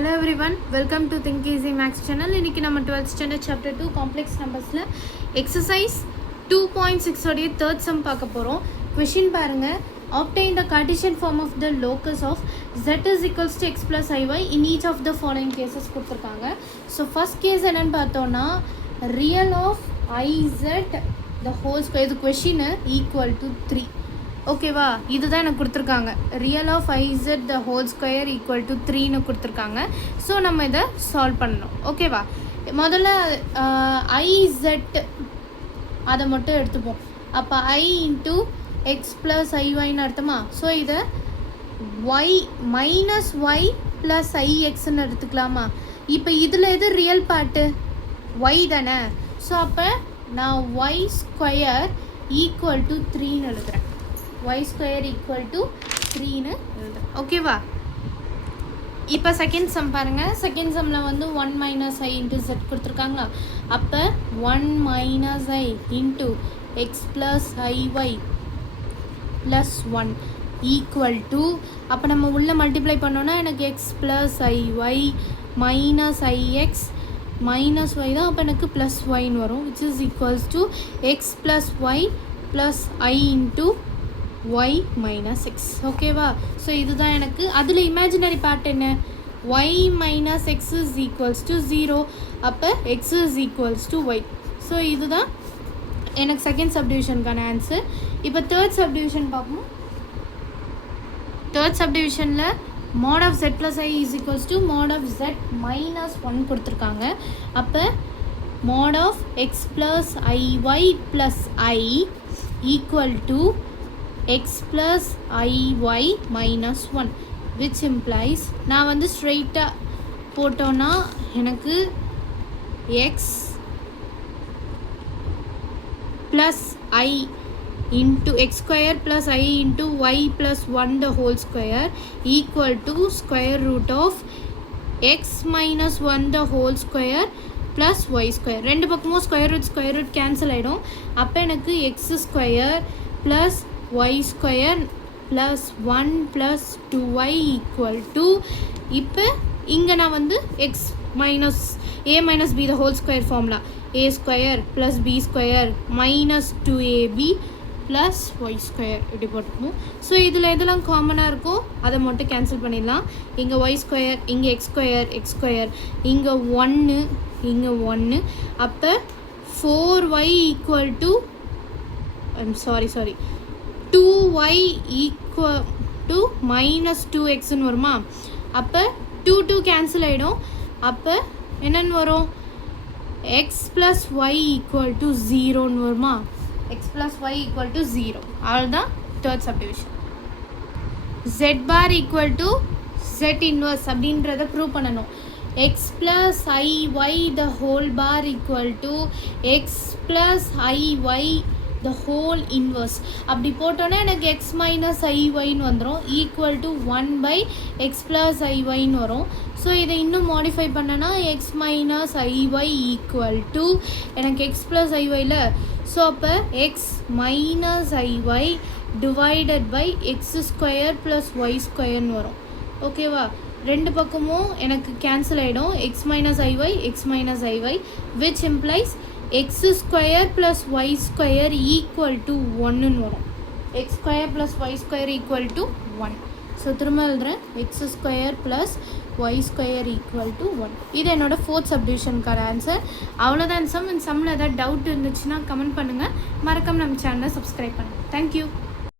Hello everyone, welcome to Think Easy Max channel. இன்னைக்கு நம்ம 12th standard chapter 2 complex numbersல exercise 2.6 உடைய third sum பார்க்க போறோம். Question பாருங்க. Obtain the Cartesian form of the locus of z is equals to x plus iy in each of the following cases கொடுத்திருக்காங்க. So first case என்னன்னு பார்த்தோம்னா real of iz the whole square இது question equal to 3. ஓகேவா, இதுதான் எனக்கு கொடுத்துருக்காங்க. Real of I Z the whole square equal to 3ன்னு கொடுத்துருக்காங்க. ஸோ நம்ம இதை சால்வ் பண்ணணும். ஓகேவா, முதல்ல ஐசெட் அதை மட்டும் எடுத்துப்போம். அப்போ ஐ இன்ட்டு எக்ஸ் ப்ளஸ் ஐஒய்ன்னு அர்த்தமா. ஸோ இதை ஒய் மைனஸ் ஒய் ப்ளஸ் ஐஎக்ஸ்ன்னு எடுத்துக்கலாமா. இப்போ இதில் எது ரியல் பார்ட்டு? ஒய் தானே. ஸோ அப்போ நான் ஒய் ஸ்கொயர் ஈக்குவல் டு 3ன்னு எழுதுகிறேன். y square equal to 3ன்னு எழுதுறேன். ஓகேவா, இப்போ செகண்ட் சம் பாருங்கள். செகண்ட் சம்மில் வந்து 1 மைனஸ் ஐ இன்ட்டு z கொடுத்துருக்காங்களா. அப்போ 1 minus i into x plus i y plus 1 equal to, அப்போ நம்ம உள்ளே மல்டிப்ளை பண்ணோன்னா எனக்கு x plus i y minus i x minus y தான். அப்போ எனக்கு ப்ளஸ் ஒய்ன்னு வரும், which is equals to x plus y plus i into y minus x. ஓகேவா, ஸோ இதுதான் எனக்கு. அதில் இமேஜினரி பார்ட் என்ன? y minus x is equals to 0. அப்போ x is equals to y. So இதுதான் எனக்கு செகண்ட் சப்டிவிஷனுக்கான ஆன்சர். இப்போ தேர்ட் சப்டிவிஷன் பார்ப்போம். தேர்ட் சப்டிவிஷனில் mod of z plus i is equals to mod of z minus 1 கொடுத்துருக்காங்க. அப்போ mod of x plus iy plus i equal to x plus iy minus 1, which implies நான் வந்து ஸ்ட்ரெயிட்டாக போட்டோன்னா எனக்கு x plus i into x square plus i into y plus 1 the whole square equal to square root of x minus 1 the whole square plus y square. ரெண்டு பக்கமும் square root cancel ஆகிடும். அப்போ எனக்கு x square plus y square plus 1 plus 2y equal to, இப்போ இங்கே நான் வந்து x minus a minus b the whole square formula a square plus b square minus 2ab plus y square இப்படி போட்டுக்கணும். So இதில் எதெல்லாம் காமனாக இருக்கோ அதை மட்டும் கேன்சல் பண்ணிடலாம். இங்கே y square, இங்கே x square, இங்கே 1, இங்கே 1. அப்போ 4y equal to sorry 2y equal to minus 2xன்னு வருமா. அப்போ 2 கேன்சல் ஆகிடும். அப்போ என்னென்னு வரும்? x plus y equal to 0ன்னு வருமா. x plus y equal to 0. அதுதான் third subdivision. z bar equal to z inverse அப்படின்றத ப்ரூவ் பண்ணணும். x plus iy the whole bar equal to x plus iy the whole inverse. அப்படி போட்டோன்னா எனக்கு x minus iy வந்துடும் equal to 1 by x plus iy வரும். So இதை இன்னும் modify பண்ணனா x minus iy equal to எனக்கு x plus iy. ஸோ அப்போ x minus iy divided by x square plus y squareன்னு வரும். ஓகேவா, ரெண்டு பக்கமும் எனக்கு கேன்சல் ஆகிடும். x minus iy which implies x square plus y square equal to 1ன்னு வரும். x square plus y square equal to 1. So திரும்ப எழுதுகிறேன், x square plus y square equal to 1. இது என்னோட ஃபோர்த் சப்டிவிஷனுக்கான ஆன்சர். அவ்வளோதான் சம். இந்த சம்மில் ஏதாவது டவுட் இருந்துச்சுன்னா கமெண்ட் பண்ணுங்கள். மறக்காம நம்ம சேனலை சப்ஸ்கிரைப் பண்ணுங்கள். தேங்க்யூ.